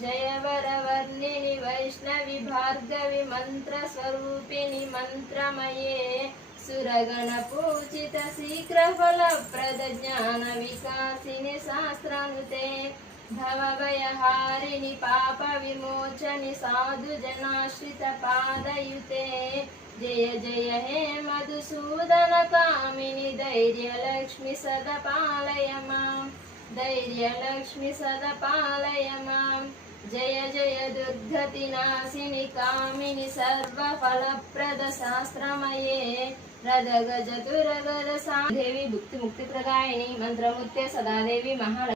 जय वरवर्णिनि वैष्णवि भार्गवि मन्त्रस्वरूपिणि मन्त्रमये सुरगणपूजित शीघ्रफलप्रद ज्ञानविकासिनि शास्त्रानुते भवभयहारिणि पापविमोचनि साधुजनाश्रितपादयुते जय जय हे मधुसूदनकामिनि धैर्यलक्ष्मि सदा पालय माम् धैर्यलक्ष्मि सदा पालय माम् जय जय दुर्गतिनाशिनि कामिनि सर्वफलप्रद शास्त्रमये रदगजतुरगद देवी भुक्ति मुक्ति प्रदायिनी मंत्रमुत्य सदा देवी महालक्ष्मी।